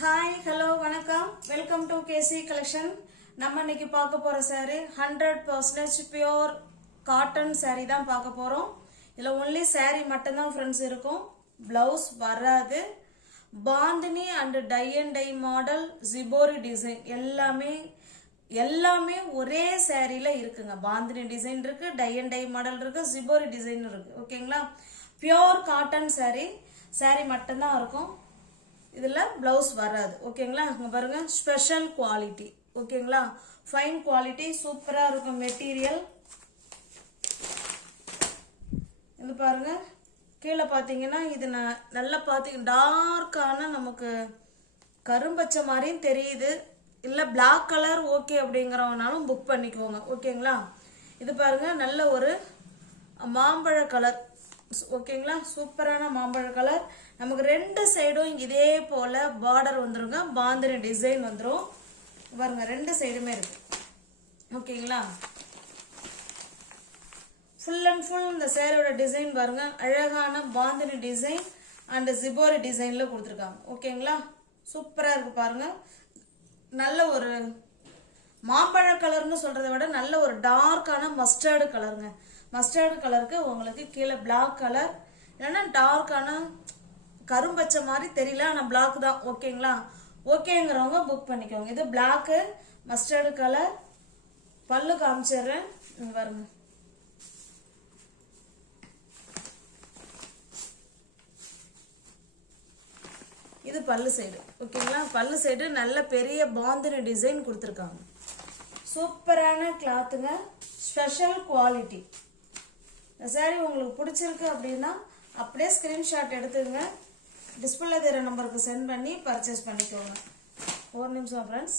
Hi hello வணக்கம் welcome to KC collection. நம்ம இன்னைக்கு பார்க்க போற saree 100% பியூர் காட்டன் saree தான் பார்க்க போறோம். இதுல ஒன்லி saree மட்டும் தான் ஃப்ரெண்ட்ஸ் இருக்கும், பிளவுஸ் வராது. Bandhani and tie and tie model ஜிபோரி டிசைன் எல்லாமே ஒரே சாரியில இருக்குங்க. பாந்தினி டிசைன் இருக்கு, டை அண்ட் டை மாடல் இருக்கு, ஜிபோரி டிசைன் இருக்கு. ஓகேங்களா? பியூர் காட்டன் saree மட்டும் தான் இருக்கும். இதுல பிளவுஸ் வராது. ஓகேங்களா? இங்க பாருங்க, ஸ்பெஷல் குவாலிட்டி. ஓகேங்களா? ஃபைன் குவாலிட்டி, சூப்பரா இருக்கும் மெட்டீரியல். இது பாருங்க, கீழே பாத்தீங்கன்னா இது நல்லா பாத்தீங்க டார்க்கான நமக்கு கரும்பச்சை மாதிரியும் தெரியுது. இல்ல பிளாக் கலர் ஓகே அப்படிங்கிறவனாலும் புக் பண்ணிக்கோங்க. ஓகேங்களா? இது பாருங்க, நல்ல ஒரு மாம்பழ கலர். ஓகேங்களா? சூப்பரான மாம்பழ கலர். நமக்கு ரெண்டு சைடும் இதே போல பார்டர் வந்துருங்க, பாந்தினி டிசைன் வந்துரும். பாருங்க, ரெண்டு சைடுமே இருக்கு. ஓகேங்களா? ஃபுல் அண்ட் ஃபுல் இந்த சேரோட டிசைன் பாருங்க, அழகான பாந்தினி டிசைன் அண்ட் ஜிபோரி டிசைன்ல கொடுத்துருக்காங்க. ஓகேங்களா? சூப்பரா இருக்கு பாருங்க. நல்ல ஒரு மாம்பழ கலர்னு சொல்றதை விட நல்ல ஒரு டார்க்கான மஸ்டர்டு கலருங்க. மஸ்டர்டு கலருக்கு உங்களுக்கு கீழே பிளாக் கலர், இல்லைன்னா டார்க்கான கரும்பச்சை மாதிரி தெரியல, ஆனா பிளாக் தான். ஓகேங்களா? ஓகேங்கிறவங்க புக் பண்ணிக்கோங்க. இது பிளாக் மஸ்டர்டு கலர். பல்லு காமிச்சிடுறேன், பாருங்க. இது பல்லு சைடு. ஓகேங்களா? பல்லு சைடு நல்ல பெரிய பாந்தினி டிசைன் கொடுத்துருக்காங்க. சூப்பரான கிளாத்துங்க, ஸ்பெஷல் குவாலிட்டி. இந்த சாரி உங்களுக்கு பிடிச்சிருக்கு அப்படின்னா அப்படியே ஸ்கிரீன்ஷாட் எடுத்துங்க, டிஸ்பிளே தெரிய நம்பருக்கு சென்ட் பண்ணி பர்ச்சேஸ் பண்ணிக்கோங்க. ஒரு நிமிஷம் ஃப்ரெண்ட்ஸ்.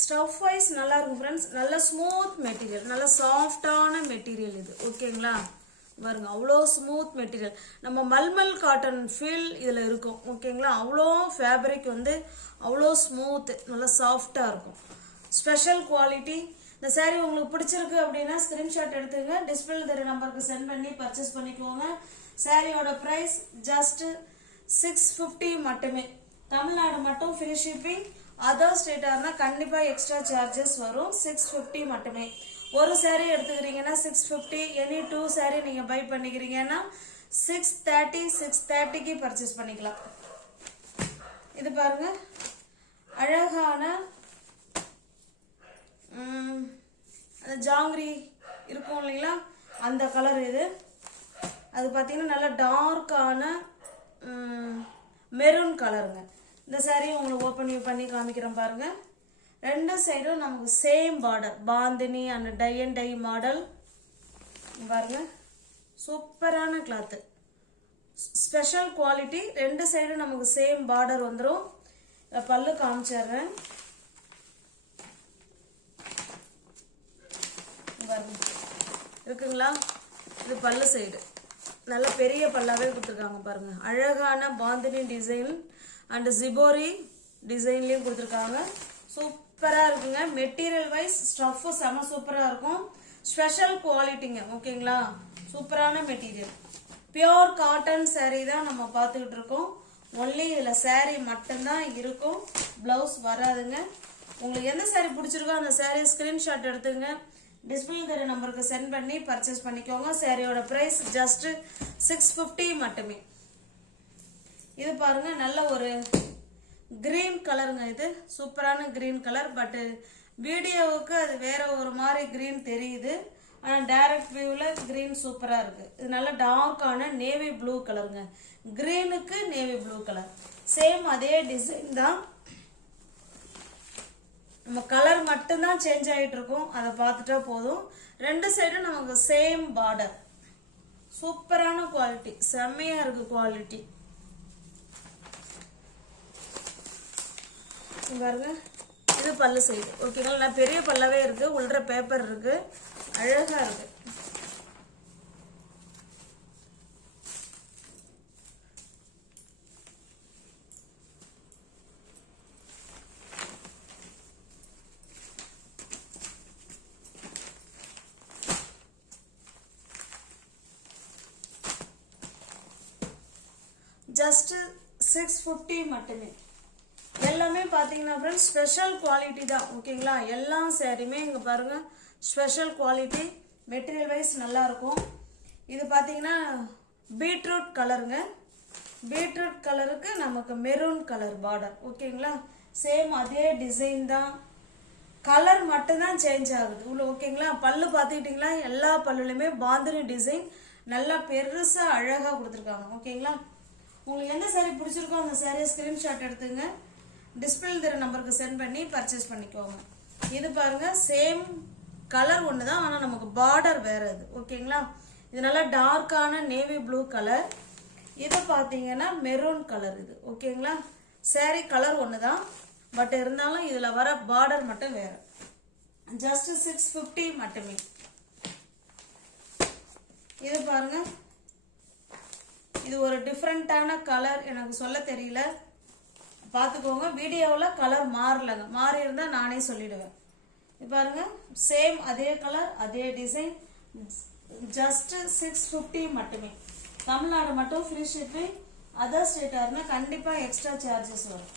ஸ்டஃப் வைஸ் நல்லா இருக்கும் ஃப்ரெண்ட்ஸ். நல்ல ஸ்மூத் மெட்டீரியல், நல்ல சாஃப்டான மெட்டீரியல் இது. ஓகேங்களா? பாருங்க, அவ்வளோ ஸ்மூத் மெட்டீரியல். நம்ம மல்மல் காட்டன் ஃபீல் இதுல இருக்கும். ஓகேங்களா? அவ்வளோ ஃபேப்ரிக் வந்து அவ்வளோ ஸ்மூத், நல்லா சாஃப்டா இருக்கும். Special quality. இந்த சாரி உங்களுக்கு பிடிச்சிருக்கு அப்படின்னா ஸ்கிரீன்ஷாட் எடுத்துங்க, டிஸ்பிளே தெரிய நம்பருக்கு சென்ட் பண்ணி பர்ச்சேஸ் பண்ணிக்கோங்க. சாரியோட பிரைஸ் ஜஸ்ட் 650 மட்டுமே. தமிழ்நாடு மட்டும் ஃப்ரீ ஷிப்பிங். அதர் ஸ்டேட்டா இருந்தா கண்டிப்பா எக்ஸ்ட்ரா சார்ஜஸ் வரும். 650 மட்டுமே. ஒரு சாரி எடுத்துக்கிறீங்கன்னா 650, எனி 2 சாரி நீங்க பை பண்ணிக்கிறீங்கன்னா 630க்கு பர்ச்சேஸ் பண்ணிக்கலாம். இது பாருங்க, அழகான அந்த ஜாங்கிரி இருக்கும் இல்லைங்களா, அந்த கலர் இது. அது பார்த்தீங்கன்னா நல்லா டார்க்கான மெரூன் கலருங்க. இந்த சாரி உங்களுக்கு ஓப்பன் பண்ணி காமிக்கிறேன் பாருங்க. ரெண்டு சைடும் நமக்கு same border, bandhani and tie and tie model. பாருங்க, சூப்பரான கிளாத்து, ஸ்பெஷல் குவாலிட்டி. ரெண்டு சைடும் நமக்கு சேம் பார்டர் வந்துடும். பல்லு காமிச்சிடுறேன். இருக்குங்களா? இது பல்லு சைடு. நல்ல பெரிய பல்லாவே கொடுத்துருக்காங்க பாருங்க. அழகான பாந்தினி டிசைன் அண்ட் ஜிபோரி டிசைன்லயும் கொடுத்துருக்காங்க. சூப்பரா இருக்குங்க. மெட்டீரியல் வைஸ் ஸ்டஃப் செம சூப்பரா இருக்கும். ஸ்பெஷல் குவாலிட்டிங்க. ஓகேங்களா? சூப்பரான மெட்டீரியல். பியோர் காட்டன் saree தான் நம்ம பார்த்துக்கிட்டு இருக்கோம். ஒன்லி இதுல saree மட்டும்தான் இருக்கும், பிளவுஸ் வராதுங்க. உங்களுக்கு எந்த saree பிடிச்சிருக்கோ அந்த saree ஸ்கிரீன்ஷாட் எடுத்துங்க, டிஸ்பிளே தெரிய நம்பருக்கு சென்ட் பண்ணி பர்ச்சேஸ் பண்ணிக்கோங்க. சாரியோட பிரைஸ் ஜஸ்ட் 650 மட்டுமே. இது பாருங்க, நல்ல ஒரு கிரீன் கலருங்க. இது சூப்பரான கிரீன் கலர். பட் வீடியோவுக்கு அது வேற ஒரு மாதிரி கிரீன் தெரியுது, ஆனா டைரக்ட் வியூல கிரீன் சூப்பரா இருக்கு. இது நல்ல டார்க்கான நேவி ப்ளூ கலருங்க. கிரீனுக்கு நேவி ப்ளூ கலர் சேம் அதே டிசைன் தான். நம்ம கலர் மட்டும்தான் சேஞ்ச் ஆகிட்டு இருக்கும், அதை பார்த்துட்டா போதும். ரெண்டு சைடும் நமக்கு சேம் பார்டர். சூப்பரான குவாலிட்டி, செம்மையா இருக்கு குவாலிட்டி. பாருங்க, இது பல்லு சைடு. ஓகேங்களா? பெரிய பல்லாவே இருக்கு, உள்ள பேப்பர் இருக்கு, அழகா இருக்கு. ஜஸ்ட் 650 மட்டுமே. எல்லாமே பார்த்தீங்கன்னா ஃப்ரெண்ட்ஸ் ஸ்பெஷல் குவாலிட்டி தான். ஓகேங்களா, எல்லா சாரியுமே இங்கே பாருங்கள் ஸ்பெஷல் குவாலிட்டி, மெட்டீரியல் வைஸ் நல்லா இருக்கும். இது பார்த்தீங்கன்னா பீட்ரூட் கலருங்க. பீட்ரூட் கலருக்கு நமக்கு மெரூன் கலர் பார்டர். ஓகேங்களா, சேம் அதே டிசைன் தான், கலர் மட்டும்தான் சேஞ்ச் ஆகுது இவ்வளோ. ஓகேங்களா, பல்லு பார்த்துக்கிட்டிங்களா, எல்லா பல்லுலையுமே பாந்தினி டிசைன் நல்லா பெருசாக அழகாக கொடுத்துருக்காங்க. ஓகேங்களா, உங்களுக்கு எந்த சாரீ பிடிச்சிருக்கோ அந்த சாரியை ஸ்க்ரீன்ஷாட் எடுத்துங்க, டிஸ்பிளேல தர நம்பருக்கு சென்ட் பண்ணி பர்ச்சேஸ் பண்ணிக்கோங்க. இது பாருங்க சேம் கலர் ஒன்று தான், ஆனால் நமக்கு பார்டர் வேறு இது. ஓகேங்களா, இது நல்லா டார்க்கான நேவி ப்ளூ கலர், இது பார்த்தீங்கன்னா மெரூன் கலர் இது. ஓகேங்களா, சாரீ கலர் ஒன்று தான், பட் இருந்தாலும் இதில் வர பார்டர் மட்டும் வேறு. ஜஸ்ட் 650 மட்டுமே. இது பாருங்க, இது ஒரு டிஃப்ரெண்டான கலர், எனக்கு சொல்ல தெரியல, பார்த்துக்கோங்க. வீடியோவில் கலர் மாறலைங்க, மாறி இருந்தால் நானே சொல்லிடுவேன். இது பாருங்க சேம் அதே கலர் அதே டிசைன், ஜஸ்ட் 650 மட்டுமே. தமிழ்நாடு மட்டும் ஃப்ரீ ஷிப்பிங், அதர் ஸ்டேட்டாக இருந்தால் கண்டிப்பாக எக்ஸ்ட்ரா சார்ஜஸ் வரும்.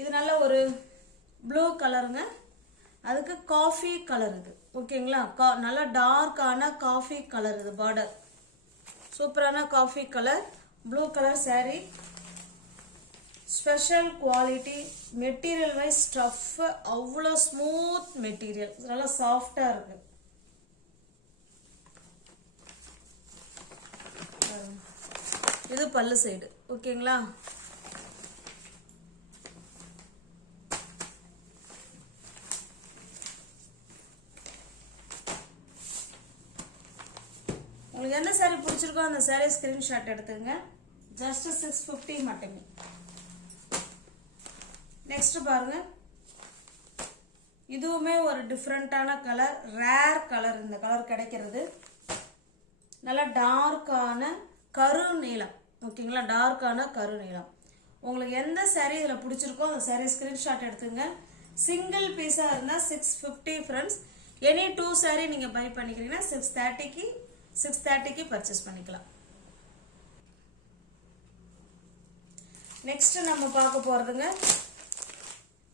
இது நல்ல ஒரு ப்ளூ கலருங்க, அதுக்கு காஃபி கலர் இது. ஓகேங்களா, நல்லா டார்க்கான காஃபி கலர் இது பார்டர், சூப்பரான coffee colour blue colour sari, special quality, material wise stuff அவ்வளோ ஸ்மூத் மெட்டீரியல், நல்லா சாஃப்டாக இருக்கு. இது பல்லு சைடு. ஓகேங்களா, உங்களுக்கு எந்த சாரீ பிடிச்சிருக்கோ அந்த சாரீ ஸ்கிரீன்ஷாட் எடுத்துங்க, ஜஸ்ட் 650 மட்டுமே. நெக்ஸ்ட் பாருங்க, இதுவுமே ஒரு டிஃப்ரெண்டான கலர், ரேர் கலர், இந்த கலர் கிடைக்கிறது நல்லா டார்க்கான கரு நீலம். ஓகேங்களா, டார்க்கான கரு நீலம். உங்களுக்கு எந்த சாரீ இதில் பிடிச்சிருக்கோ அந்த சாரீ ஸ்கிரீன்ஷாட் எடுத்துங்க. சிங்கிள் பீஸாக இருந்தால் 650 ஃப்ரெண்ட்ஸ். எனி 2 சாரீ நீங்கள் பை பண்ணிக்கிறீங்கன்னா 630க்கு பர்ச்சேஸ் பண்ணிக்கலாம். நெக்ஸ்ட் நம்ம பார்க்க போகிறதுங்க,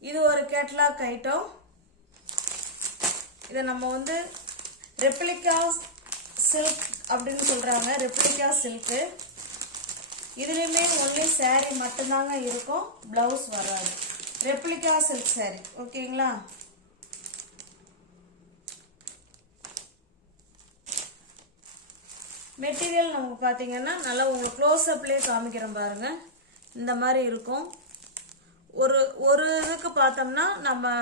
இது ஒரு கேட்லாக் ஐட்டம். இதை நம்ம வந்து ரெப்ளிகா சில்க் அப்படின்னு சொல்கிறாங்க, ரெப்ளிகா சில்க்கு. இதுலேயுமே ஒன்லி சாரீ மட்டும்தாங்க இருக்கும், ப்ளவுஸ் வராது. Replica silk sari. ஓகேங்களா, மெட்டீரியல் நமக்கு பார்த்தீங்கன்னா நல்லா உங்களுக்கு க்ளோஸ்அப்லேயே காமிக்கிறேன் பாருங்க, இந்த மாதிரி இருக்கும். ஒரு இதுக்கு பார்த்தோம்னா நம்ம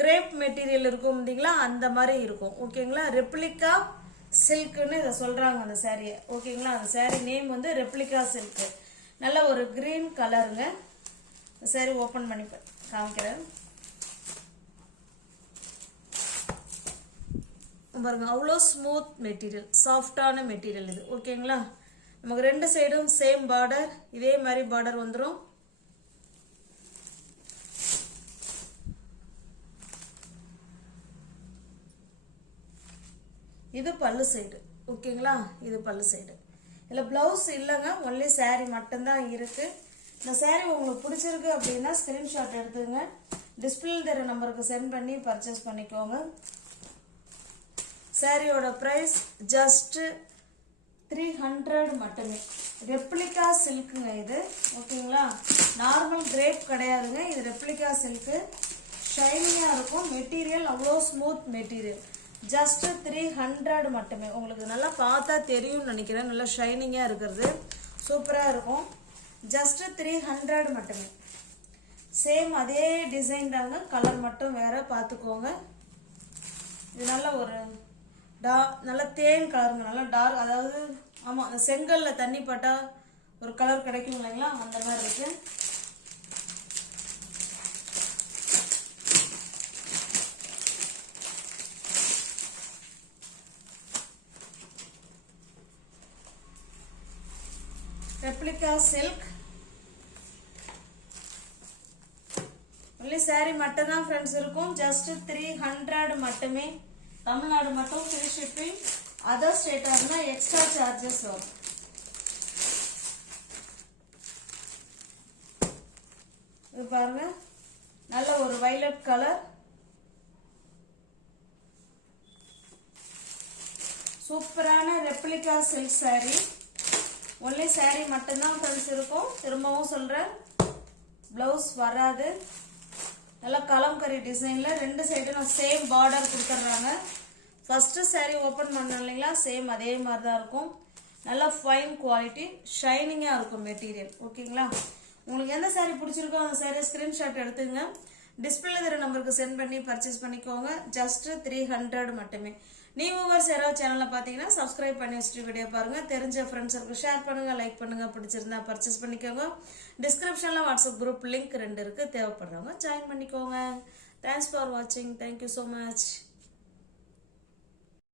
கிரேப் மெட்டீரியல் இருக்கும் இல்லைங்களா, அந்த மாதிரி இருக்கும். ஓகேங்களா, ரெப்ளிகா சில்க்குன்னு இதை சொல்கிறாங்க அந்த சாரியை. ஓகேங்களா, அந்த சாரீ நேம் வந்து ரெப்ளிகா சில்க்கு. நல்ல ஒரு க்ரீன் கலருங்க. சாரீ ஓப்பன் பண்ணி காமிக்கிறேன் பாருங்க, அவ்வளோ ஸ்மூத் மெட்டீரியல், சாஃப்டான மெட்டீரியல் இது. ஓகேங்களா, நமக்கு 2 சைடும் சேம் பார்டர், இதே மாதிரி பார்டர் வந்துடும். இது பல்லு சைடு. ஓகேங்களா, இது பல்லு சைடு. இதில் ப்ளவுஸ் இல்லைங்க, ஒன்லி சாரீ மட்டும்தான் இருக்கு. இந்த சாரீ உங்களுக்கு பிடிச்சிருக்கு அப்படின்னா ஸ்கிரீன்ஷாட் எடுத்துங்க, டிஸ்பிளே தர நம்பருக்கு சென்ட் பண்ணி பர்ச்சேஸ் பண்ணிக்கோங்க. சாரியோட ப்ரைஸ் ஜஸ்ட் 300 மட்டுமே. ரெப்ளிகா சில்க்குங்க இது. ஓகேங்களா, நார்மல் கிரேப் கிடையாதுங்க, இது ரெப்ளிகா சில்க்கு. ஷைனிங்காக இருக்கும் மெட்டீரியல், அவ்வளோ ஸ்மூத் மெட்டீரியல். ஜஸ்ட் 300 மட்டுமே. உங்களுக்கு நல்லா பார்த்தா தெரியும்னு நினைக்கிறேன், நல்லா ஷைனிங்காக இருக்கிறது, சூப்பராக இருக்கும். ஜஸ்ட் 300 மட்டுமே. சேம் அதே டிசைன் தாங்க, கலர் மட்டும் வேற, பார்த்துக்கோங்க. இது நல்ல ஒரு நல்ல தேன் கலருங்க, நல்லா டார்க், அதாவது ஆமாம் அந்த செங்கல்ல தண்ணி பட்டா ஒரு கலர் கிடைக்கும் இல்லைங்களா, அந்த மாதிரி இருக்கு. Replica silk. ஒன்லி சாரீ மட்டும் தான் ஃப்ரெண்ட்ஸ் இருக்கும், ஜஸ்ட் 300 மட்டுமே. தமிழ்நாடு மட்டும் ஃப்ரீ ஷிப்பிங், அதர் ஸ்டேட்டாக இருந்தால் எக்ஸ்ட்ரா சார்ஜஸ் வரும். இது பாருங்க, நல்ல ஒரு வைலட் கலர், சூப்பரான replica silk saree. Only saree மட்டும்தான் ஃப்ரெண்ட்ஸ் இருக்கும். திரும்பவும் சொல்கிறேன், ப்ளவுஸ் வராது. நல்லா கலம்கரி டிசைனில் 2 சைடும் சேம் பார்டர் கொடுத்துட்றாங்க. ஃபஸ்ட்டு saree ஓப்பன் பண்ணோம் இல்லைங்களா, சேம் அதே மாதிரி தான் இருக்கும். நல்லா ஃபைன் குவாலிட்டி, ஷைனிங்காக இருக்கும் மெட்டீரியல். ஓகேங்களா? உங்களுக்கு எந்த saree பிடிச்சிருக்கோ அந்த saree ஸ்க்ரீன்ஷாட் எடுத்துங்க. டிஸ்பிளே தர நம்பருக்கு சென்ட் பண்ணி பர்ச்சேஸ் பண்ணிக்கோங்க. ஜஸ்ட் 300 மட்டுமே. நியூவர்ஸ் யாராவது சேனலில் பார்த்தீங்கன்னா சப்ஸ்கிரைப் பண்ணி வச்சுட்டு வீடியோ பாருங்கள். தெரிஞ்ச ஃப்ரெண்ட்ஸுக்கு ஷேர் பண்ணுங்கள், லைக் பண்ணுங்கள். பிடிச்சிருந்தா பர்ச்சேஸ் பண்ணிக்கோங்க. டிஸ்கிரிப்ஷனில் வாட்ஸ்அப் குரூப் லிங்க் 2 இருக்குது. தேவைப்படுறவங்க ஜாயின் பண்ணிக்கோங்க. தேங்க்ஸ் ஃபார் வாட்சிங். Thank you so much.